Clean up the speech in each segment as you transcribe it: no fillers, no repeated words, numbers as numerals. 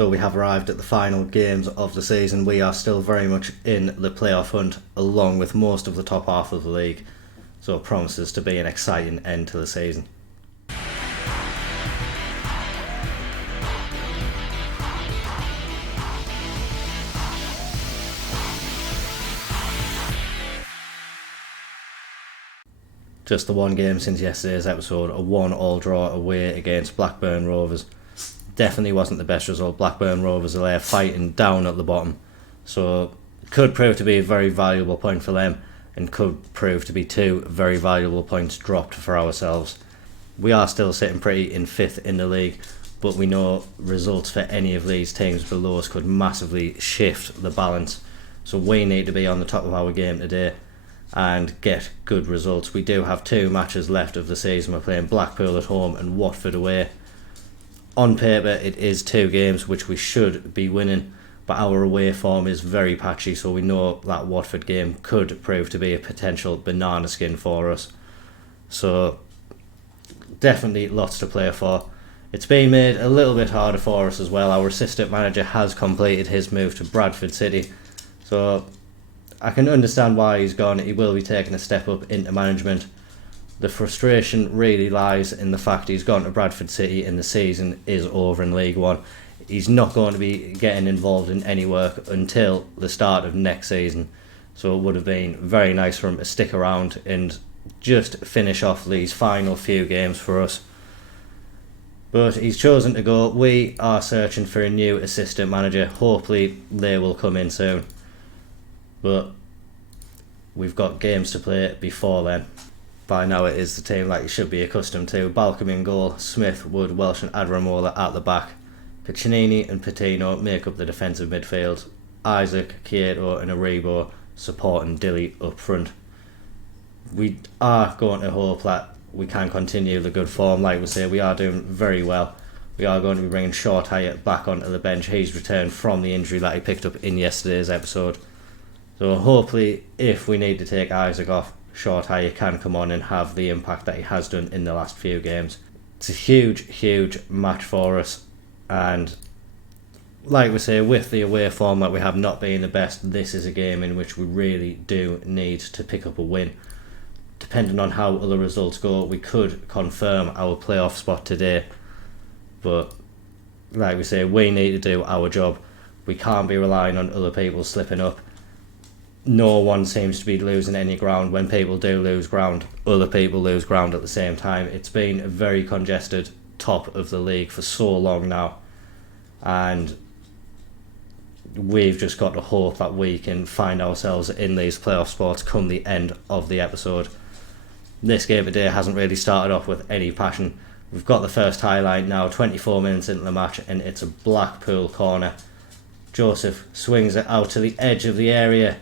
So we have arrived at the final games of the season. We are still very much in the playoff hunt, along with most of the top half of the league. So it promises to be an exciting end to the season. Just the one game since yesterday's episode, a 1-1 draw away against Blackburn Rovers. Definitely wasn't the best result. Blackburn Rovers are there fighting down at the bottom, so it could prove to be a very valuable point for them, and could prove to be 2 very valuable points dropped for ourselves. We are still sitting pretty in 5th in the league, but we know results for any of these teams below us could massively shift the balance, so we need to be on the top of our game today and get good results. We do have 2 matches left of the season. We're playing Blackpool at home and Watford away. On paper it is 2 games which we should be winning, but our away form is very patchy, so we know that Watford game could prove to be a potential banana skin for us. So definitely lots to play for. It's been made a little bit harder for us as well. Our assistant manager has completed his move to Bradford City, so I can understand why he's gone. He will be taking a step up into management. The frustration really lies in the fact he's gone to Bradford City and the season is over in League One. He's not going to be getting involved in any work until the start of next season. So it would have been very nice for him to stick around and just finish off these final few games for us. But he's chosen to go. We are searching for a new assistant manager. Hopefully they will come in soon. But we've got games to play before then. By now it is the team like you should be accustomed to. Balcom in goal, Smith, Wood, Welsh and Adramola at the back. Piccinini and Patino make up the defensive midfield. Isaac, Kieto and Aribo supporting Dilly up front. We are going to hope that we can continue the good form. Like we say, we are doing very well. We are going to be bringing Short Hyatt back onto the bench. He's returned from the injury that he picked up in yesterday's episode. So hopefully, if we need to take Isaac off, Short Hyatt can come on and have the impact that he has done in the last few games. It's a huge match for us, and like we say, with the away form that we have not being the best, this is a game in which we really do need to pick up a win. Depending on how other results go, we could confirm our playoff spot today, but like we say, we need to do our job. We can't be relying on other people slipping up. No one seems to be losing any ground. When people do lose ground, other people lose ground at the same time. It's been a very congested top of the league for so long now, and we've just got to hope that we can find ourselves in these playoff spots come the end of the episode. This game today hasn't really started off with any passion. We've got the first highlight now, 24 minutes into the match, and it's a Blackpool corner. Joseph swings it out to the edge of the area,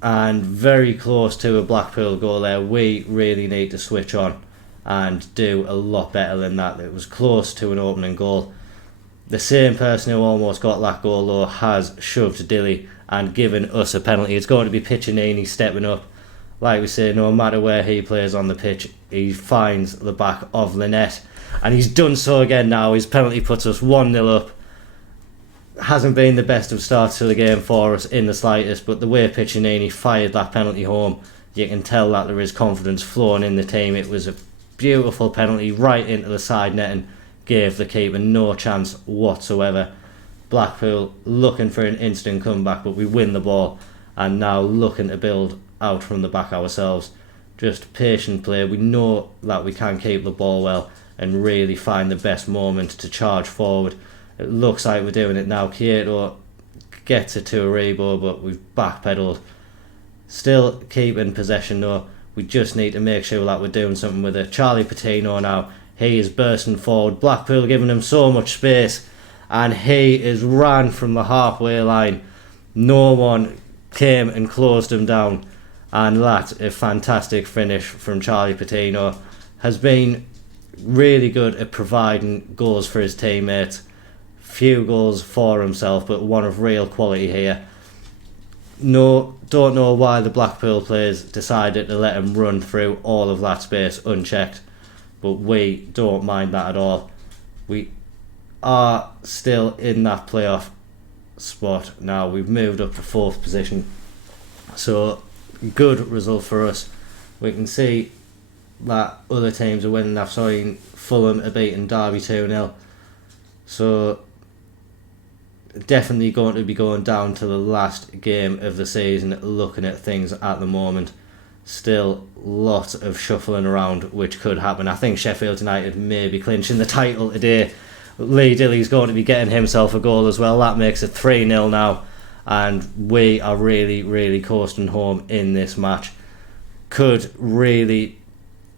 and very close to a Blackpool goal there. We really need to switch on and do a lot better than that. It was close to an opening goal. The same person who almost got that goal though has shoved Dilly and given us a penalty. It's going to be Piccinini stepping up. Like we say, no matter where he plays on the pitch, he finds the back of the net, and he's done so again now. His penalty puts us 1-0 up. Hasn't been the best of starts to the game for us in the slightest, but the way Piccinini fired that penalty home, you can tell that there is confidence flowing in the team. It was a beautiful penalty right into the side net and gave the keeper no chance whatsoever. Blackpool looking for an instant comeback, but we win the ball and now looking to build out from the back ourselves. Just patient play. We know that we can keep the ball well and really find the best moment to charge forward. It looks like we're doing it now. Kieto gets it to Aribo, but we've backpedaled. Still keeping possession though. We just need to make sure that we're doing something with it. Charlie Patino now. He is bursting forward. Blackpool giving him so much space, and he is ran from the halfway line. No one came and closed him down, and that's a fantastic finish from Charlie Patino. Has been really good at providing goals for his teammates. Few goals for himself, but one of real quality here. No, don't know why the Blackpool players decided to let him run through all of that space unchecked, but we don't mind that at all. We are still in that playoff spot now. We've moved up to 4th position, so good result for us. We can see that other teams are winning. I've seen Fulham are beating Derby 2-0, so definitely going to be going down to the last game of the season looking at things at the moment. Still lots of shuffling around which could happen. I think Sheffield United may be clinching the title today. Lee Dilly's going to be getting himself a goal as well. That makes it 3-0 now, and we are really, really coasting home in this match. Could really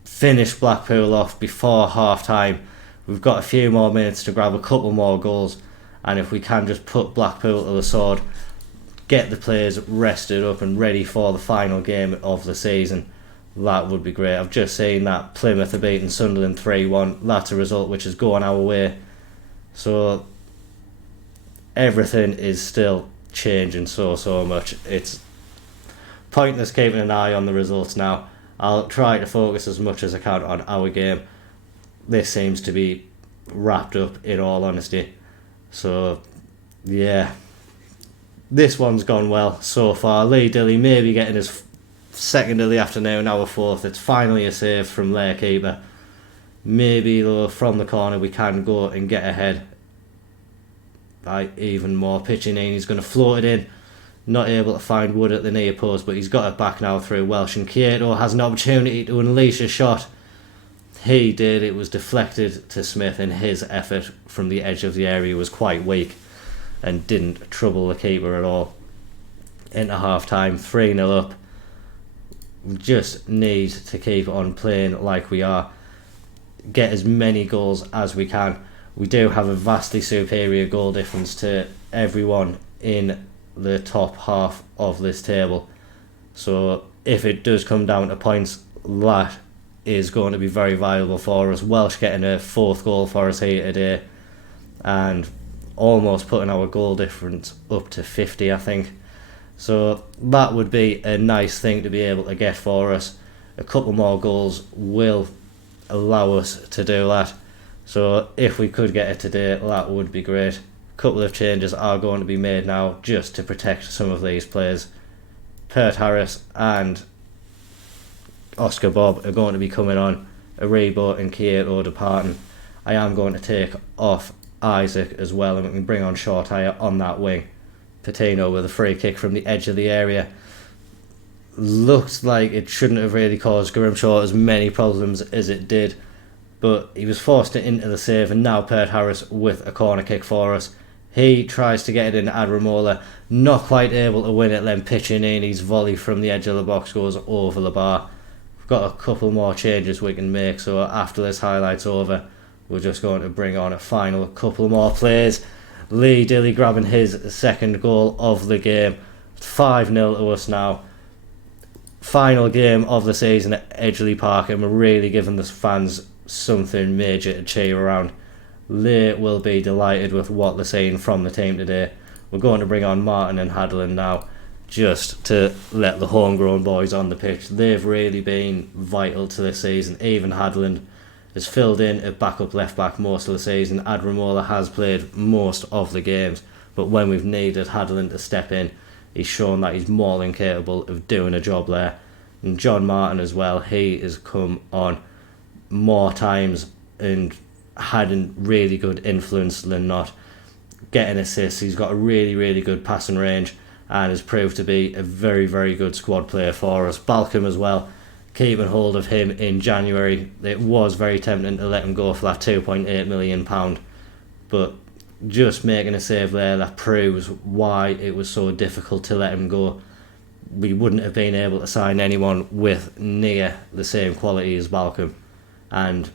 finish Blackpool off before half time. We've got a few more minutes to grab a couple more goals, and if we can just put Blackpool to the sword, get the players rested up and ready for the final game of the season, that would be great. I've just seen that Plymouth are beating Sunderland 3-1. That's a result which is going our way. So everything is still changing so much. It's pointless keeping an eye on the results now. I'll try to focus as much as I can on our game. This seems to be wrapped up, in all honesty. So yeah, this one's gone well so far. Lee Dilly may be getting his second of the afternoon, our 4th. It's finally a save from their keeper. Maybe though from the corner we can go and get ahead by even more. Piccinini's going to float it in. Not able to find Wood at the near post, but he's got it back now through Welsh, and Kyoto has an opportunity to unleash a shot. He did. It was deflected to Smith, and his effort from the edge of the area was quite weak and didn't trouble the keeper at all. Into half time, 3-0 up. We just need to keep on playing like we are. Get as many goals as we can. We do have a vastly superior goal difference to everyone in the top half of this table. So if it does come down to points, that is going to be very valuable for us. Welsh getting a 4th goal for us here today, and almost putting our goal difference up to 50, I think. So that would be a nice thing to be able to get for us. A couple more goals will allow us to do that. So if we could get it today, that would be great. A couple of changes are going to be made now just to protect some of these players. Pert Harris and Oscar Bob are going to be coming on. Aribo and Kyoto departing. I am going to take off Isaac as well, and we can bring on Shortire on that wing. Patino with a free kick from the edge of the area. Looks like it shouldn't have really caused Grimshaw as many problems as it did, but he was forced into the save, and now Pert Harris with a corner kick for us. He tries to get it in Adramola, not quite able to win it, then Piccinini's volley from the edge of the box goes over the bar. We've got a couple more changes we can make, so after this highlight's over, we're just going to bring on a final couple more plays. Lee Dilly grabbing his second goal of the game. 5-0 to us now. Final game of the season at Edgeley Park, and we're really giving the fans something major to cheer around. They will be delighted with what they're seeing from the team today. We're going to bring on Martin and Hadland now, just to let the homegrown boys on the pitch. They've really been vital to this season. Even Hadland has filled in at backup left back most of the season. Adramola has played most of the games, but when we've needed Hadland to step in, he's shown that he's more than capable of doing a job there. And John Martin as well, he has come on more times and had a really good influence than not. Getting assists, he's got a really, really good passing range and has proved to be a very, very good squad player for us. Balcom as well, keeping hold of him in January. It was very tempting to let him go for that £2.8 million, but just making a save there, that proves why it was so difficult to let him go. We wouldn't have been able to sign anyone with near the same quality as Balcom, and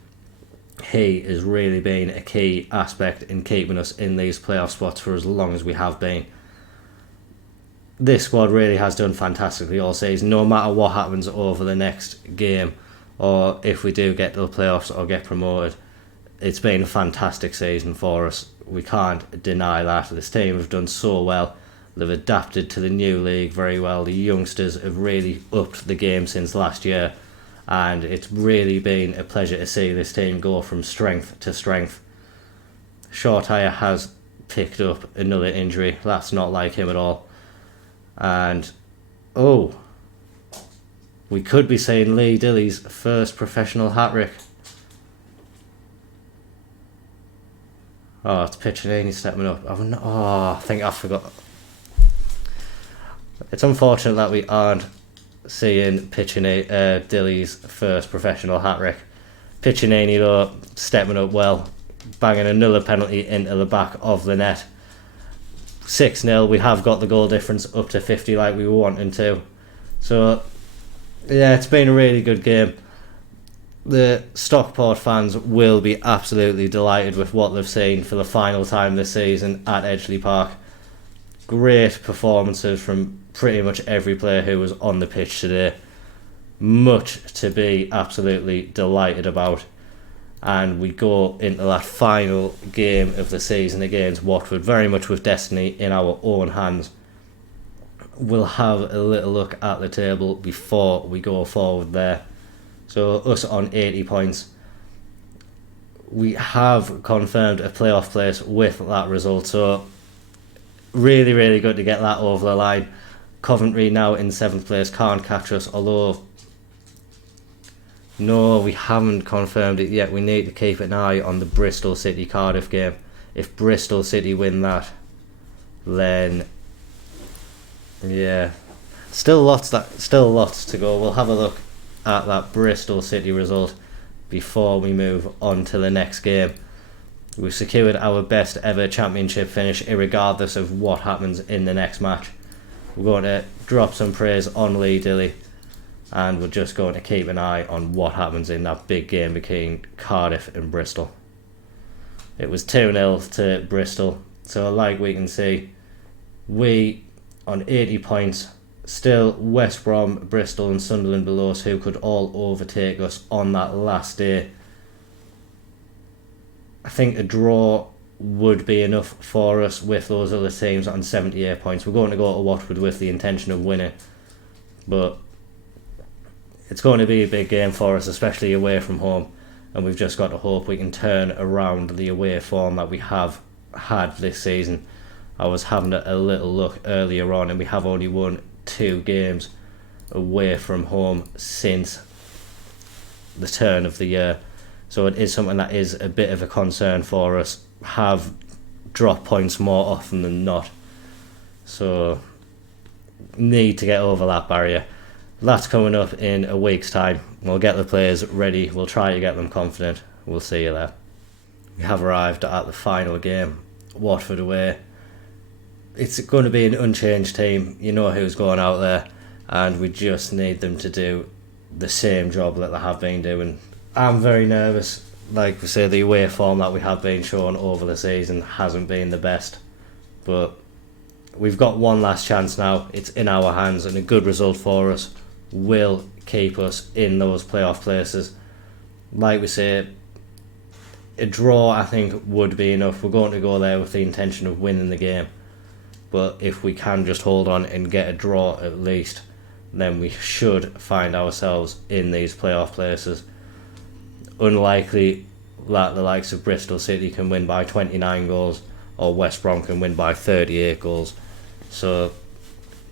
he has really been a key aspect in keeping us in these playoff spots for as long as we have been. This squad really has done fantastically all season, no matter what happens over the next game, or if we do get to the playoffs or get promoted. It's been a fantastic season for us. We can't deny that. This team have done so well. They've adapted to the new league very well. The youngsters have really upped the game since last year, and it's really been a pleasure to see this team go from strength to strength. Shortire has picked up another injury. That's not like him at all. And, we could be saying Lee Dilly's first professional hat-trick. Oh, it's Piccinini stepping up. I think I forgot. It's unfortunate that we aren't seeing Dilly's first professional hat-trick. Piccinini, though, stepping up well, banging another penalty into the back of the net. 6-0, we have got the goal difference up to 50 like we were wanting to. So, yeah, it's been a really good game. The Stockport fans will be absolutely delighted with what they've seen for the final time this season at Edgeley Park. Great performances from pretty much every player who was on the pitch today. Much to be absolutely delighted about. And we go into that final game of the season against Watford, very much with destiny in our own hands. We'll have a little look at the table before we go forward there. So us on 80 points. We have confirmed a playoff place with that result, so really, really good to get that over the line. Coventry now in 7th place, can't catch us, although no, we haven't confirmed it yet. We need to keep an eye on the Bristol City Cardiff game. If Bristol City win that, then yeah, still lots to go. We'll have a look at that Bristol City result before we move on to the next game. We've secured our best ever championship finish irregardless of what happens in the next match. We're going to drop some praise on Lee Dilly, and we're just going to keep an eye on what happens in that big game between Cardiff and Bristol. It was 2-0 to Bristol, so like we can see, we on 80 points, still West Brom, Bristol and Sunderland below us, who could all overtake us on that last day. I think a draw would be enough for us with those other teams on 78 points. We're going to go to Watford with the intention of winning, but it's going to be a big game for us, especially away from home, and we've just got to hope we can turn around the away form that we have had this season. I was having a little look earlier on, and we have only won 2 games away from home since the turn of the year, so it is something that is a bit of a concern for us. Have dropped points more often than not, so need to get over that barrier. That's coming up in a week's time. We'll get the players ready, we'll try to get them confident. We'll see you there. We have arrived at the final game, Watford away. It's going to be an unchanged team, you know who's going out there, and we just need them to do the same job that they have been doing. I'm very nervous. Like we say, the away form that we have been shown over the season hasn't been the best, but we've got one last chance now. It's in our hands, and a good result for us will keep us in those playoff places. Like we say, a draw I think would be enough. We're going to go there with the intention of winning the game, but if we can just hold on and get a draw at least, then we should find ourselves in these playoff places. Unlikely that the likes of Bristol City can win by 29 goals or West Brom can win by 38 goals. So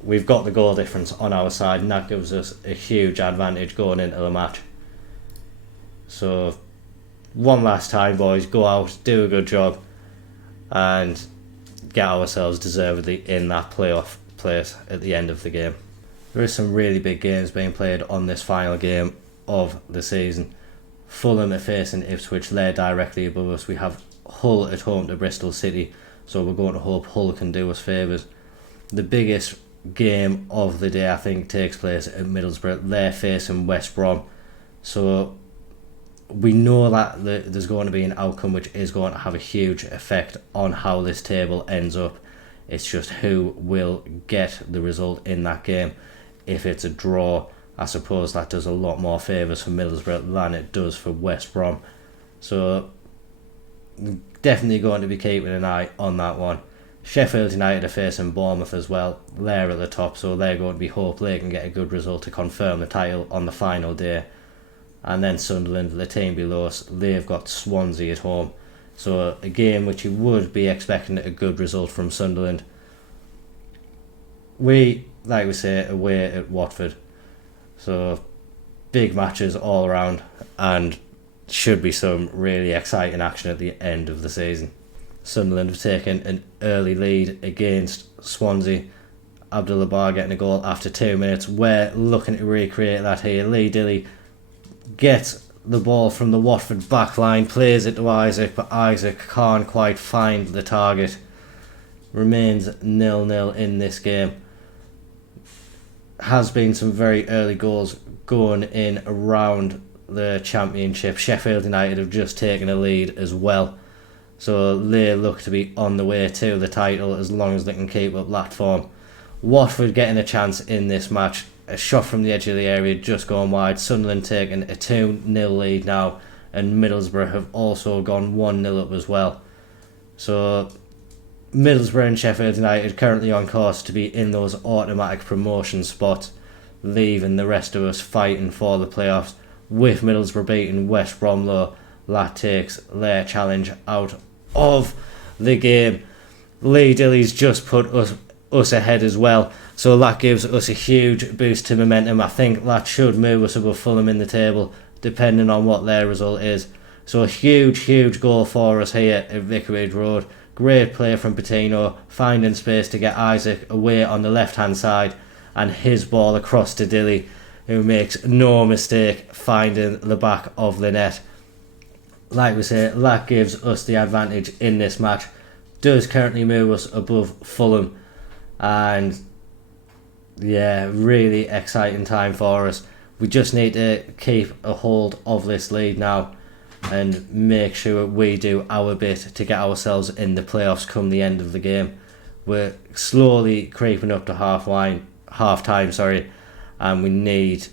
we've got the goal difference on our side, and that gives us a huge advantage going into the match. So one last time, boys, go out, do a good job, and get ourselves deservedly in that playoff place at the end of the game. There is some really big games being played on this final game of the season. Fulham are facing Ipswich, they're directly above us. We have Hull at home to Bristol City, so we're going to hope Hull can do us favours. The biggest game of the day I think takes place at Middlesbrough. They're facing West Brom, so we know that there's going to be an outcome which is going to have a huge effect on how this table ends up. It's just who will get the result in that game. If it's a draw, I suppose that does a lot more favours for Middlesbrough than it does for West Brom. So definitely going to be keeping an eye on that one. Sheffield United are facing Bournemouth as well. They're at the top, so they're going to be hope they can get a good result to confirm the title on the final day. And then Sunderland, the team below us, they've got Swansea at home. So a game which you would be expecting a good result from Sunderland. We, like we say, away at Watford. So big matches all around, and should be some really exciting action at the end of the season. Sunderland have taken an early lead against Swansea. Abdullah Bar getting a goal after 2 minutes. We're looking to recreate that here. Lee Dilly gets the ball from the Watford back line, plays it to Isaac, but Isaac can't quite find the target. Remains 0-0 in this game. Has been some very early goals going in around the Championship. Sheffield United have just taken a lead as well, so they look to be on the way to the title as long as they can keep up that form. Watford getting a chance in this match. A shot from the edge of the area just gone wide. Sunderland taking a 2-0 lead now, and Middlesbrough have also gone 1-0 up as well. So Middlesbrough and Sheffield United currently on course to be in those automatic promotion spots, leaving the rest of us fighting for the playoffs. With Middlesbrough beating West Bromlow, that takes their challenge out of the game. Lee Dilly's just put us ahead as well, so that gives us a huge boost to momentum. I think that should move us above Fulham in the table, depending on what their result is. So a huge goal for us here at Vicarage Road. Great play from Patino, finding space to get Isaac away on the left hand side, and his ball across to Dilly, who makes no mistake finding the back of the net. Like we say, that gives us the advantage in this match. Does currently move us above Fulham, and yeah, really exciting time for us. We just need to keep a hold of this lead now and make sure we do our bit to get ourselves in the playoffs come the end of the game. We're slowly creeping up to half time, and we need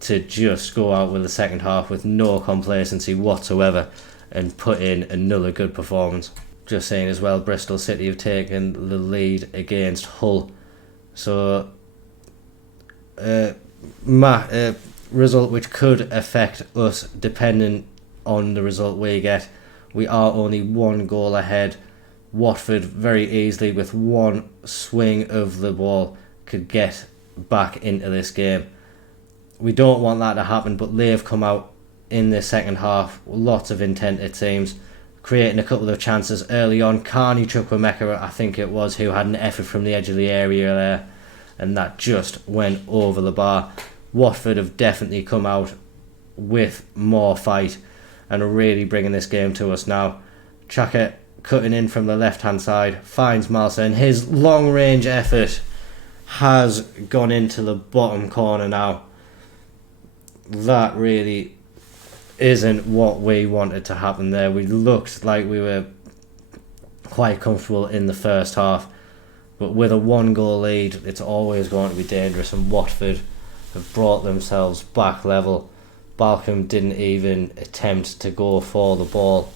to just go out with the second half with no complacency whatsoever and put in another good performance. Just saying as well, Bristol City have taken the lead against Hull, so result which could affect us depending on the result we get. We are only 1 goal ahead. Watford very easily, with one swing of the ball, could get back into this game. We don't want that to happen, but they've come out in the second half, lots of intent it seems, creating a couple of chances early on. Carney Chukwuemeka, I think it was, who had an effort from the edge of the area there, and that just went over the bar. Watford have definitely come out with more fight and are really bringing this game to us now. Chaka cutting in from the left hand side, finds Malsa, and his long range effort has gone into the bottom corner now. That really isn't what we wanted to happen there. We looked like we were quite comfortable in the first half, but with a 1 goal lead, it's always going to be dangerous, and Watford have brought themselves back level. Balcom didn't even attempt to go for the ball,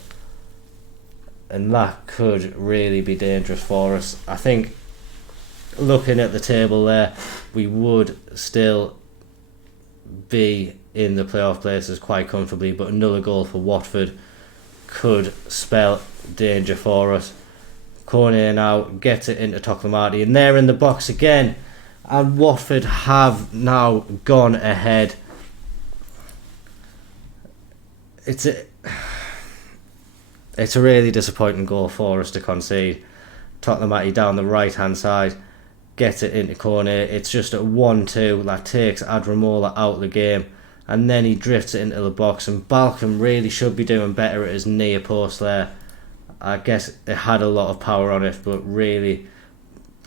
and that could really be dangerous for us. I think looking at the table there, we would still be in the playoff places quite comfortably, but another goal for Watford could spell danger for us. Cornet now gets it into Toklamati, and they're in the box again, and Watford have now gone ahead. It's a really disappointing goal for us to concede. Toklamati down the right hand side, gets it into Cornet. It's just a 1-2 that takes Adramola out of the game, and then he drifts it into the box, and Balcom really should be doing better at his near post there. I guess it had a lot of power on it, but really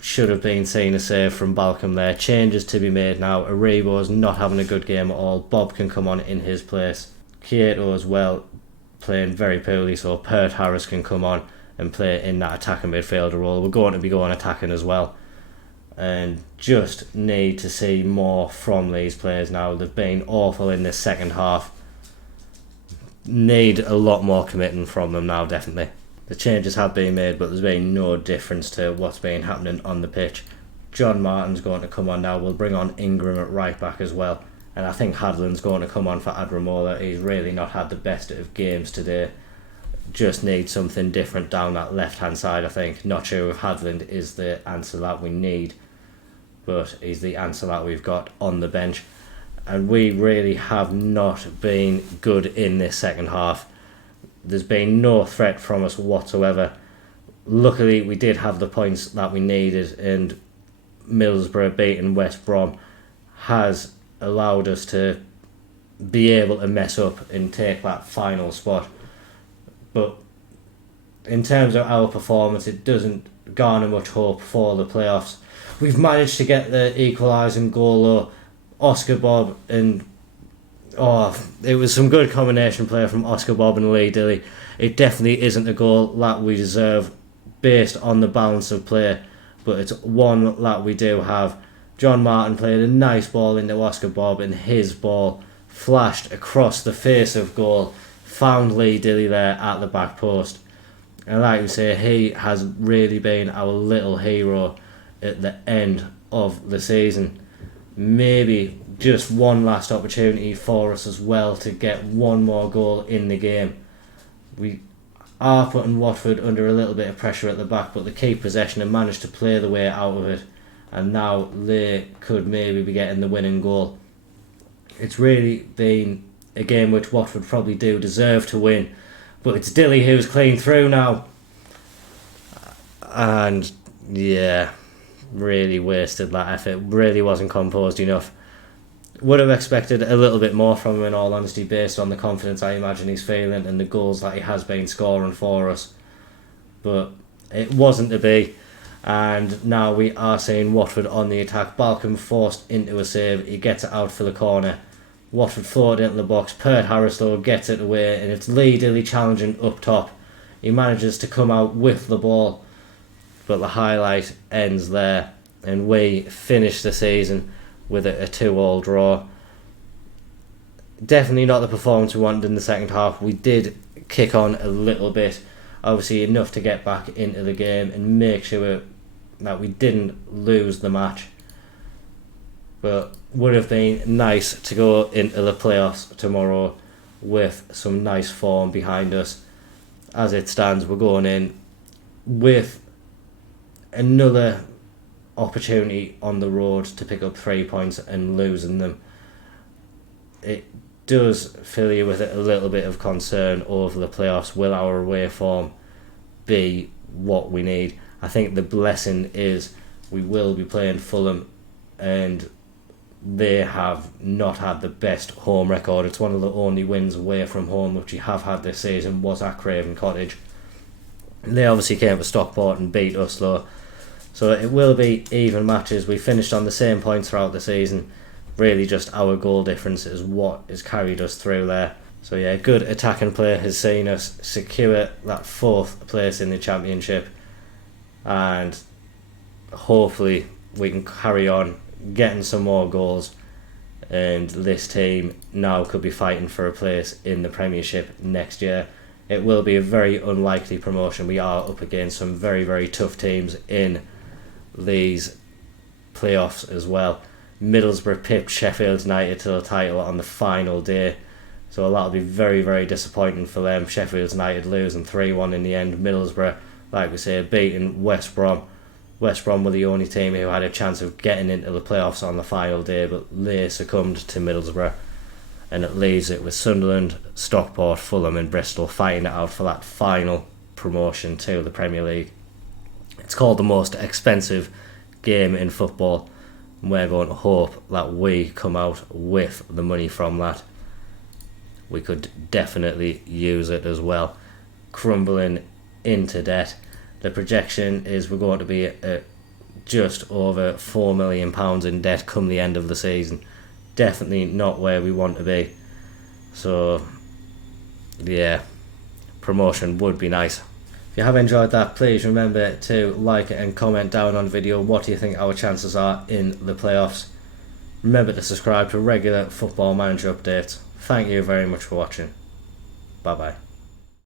should have been seen a save from Balcom there. Changes to be made now. Aribo's not having a good game at all. Bob can come on in his place. Kieto as well, playing very poorly, so Pert Harris can come on and play in that attacking midfielder role. We're going to be going attacking as well, and just need to see more from these players now. They've been awful in this second half. Need a lot more commitment from them now, definitely. The changes have been made, but there's been no difference to what's been happening on the pitch. John Martin's going to come on now. We'll bring on Ingram at right back as well, and I think Hadland's going to come on for Adramola. He's really not had the best of games today. just need something different down that left-hand side, I think. Not sure if Hadland is the answer that we need, but he's the answer that we've got on the bench. And we really have not been good in this second half. There's been no threat from us whatsoever. Luckily, we did have the points that we needed, and Middlesbrough beating West Brom has allowed us to be able to mess up and take that final spot. But in terms of our performance, it doesn't garner much hope for the playoffs. We've managed to get the equalising goal though. Oscar Bob and it was some good combination play from Oscar Bob and Lee Dilly. It definitely isn't the goal that we deserve based on the balance of play, but it's one that we do have. John Martin played a nice ball into Oscar Bob, and his ball flashed across the face of goal, found Lee Dilly there at the back post. And like we say, he has really been our little hero at the end of the season. Maybe just one last opportunity for us as well to get one more goal in the game. We are putting Watford under a little bit of pressure at the back, but they keep possession and managed to play the way out of it, and now they could maybe be getting the winning goal. It's really been a game which Watford probably do deserve to win, but it's Dilly who's clean through now, and yeah, really wasted that effort. Really wasn't composed enough. Would have expected a little bit more from him, in all honesty, based on the confidence I imagine he's feeling and the goals that he has been scoring for us, but it wasn't to be. And now we are seeing Watford on the attack. Balcom forced into a save, he gets it out for the corner. Watford floated into the box, Pert Harris though gets it away, and it's Lee Dilly challenging up top. He manages to come out with the ball, but the highlight ends there, and we finish the season with a 2-2 draw. Definitely not the performance we wanted in the second half. We did kick on a little bit, obviously enough to get back into the game and make sure that we didn't lose the match. But would have been nice to go into the playoffs tomorrow with some nice form behind us. As it stands, we're going in with another opportunity on the road to pick up 3 points and losing them. It does fill you with a little bit of concern over the playoffs. Will our away form be what we need? I think the blessing is we will be playing Fulham, and they have not had the best home record. It's one of the only wins away from home which we have had this season was at Craven Cottage. They obviously came to Stockport and beat us though, so it will be even matches. We finished on the same points throughout the season. Really just our goal difference is what has carried us through there. So yeah, good attacking play has seen us secure that 4th place in the Championship, and hopefully we can carry on getting some more goals, and this team now could be fighting for a place in the Premiership next year. It will be a very unlikely promotion. We are up against some very, very tough teams in these playoffs as well. Middlesbrough pipped Sheffield United to the title on the final day, so that'll be very, very disappointing for them. Sheffield United losing 3-1 in the end. Middlesbrough, like we say, beating West Brom. West Brom were the only team who had a chance of getting into the playoffs on the final day, but they succumbed to Middlesbrough, and it leaves it with Sunderland, Stockport, Fulham and Bristol fighting it out for that final promotion to the Premier League. It's called the most expensive game in football, and we're going to hope that we come out with the money from that. We could definitely use it as well. Crumbling into debt. The projection is we're going to be at just over £4 million in debt come the end of the season. Definitely not where we want to be. So, yeah, promotion would be nice. If you have enjoyed that, please remember to like and comment down on video. What do you think our chances are in the playoffs? Remember to subscribe to regular Football Manager updates. Thank you very much for watching. Bye bye.